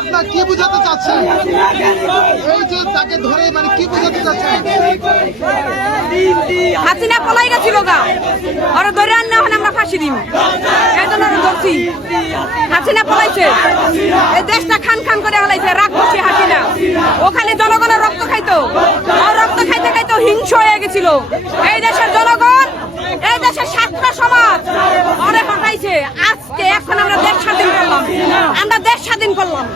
আপনার কি বুঝাতে চাচ্ছেন? এই যে তাকে ধরে মানে কি বুঝাতে চাচ্ছেন? হাসিনা পলাই গেছিল গা, ওরা ধরে আনলে এখন আমরা ফাঁসি দিই, এই জন্য ধরছি। হাসিনা পলাইছে, এই দেশটা খান খান করে হালাইছে, রাগ করছে হাসিনা। ওখানে জনগণের রক্ত খাইতো, রক্ত খাইতে খাইতে হিংস হয়ে গেছিল। এই দেশের জনগণ, এই দেশের ছাত্র সমাজ ওরে হটাইছে। আজকে এখন আমরা দেশ স্বাধীন করলাম, আমরা দেশ স্বাধীন করলাম।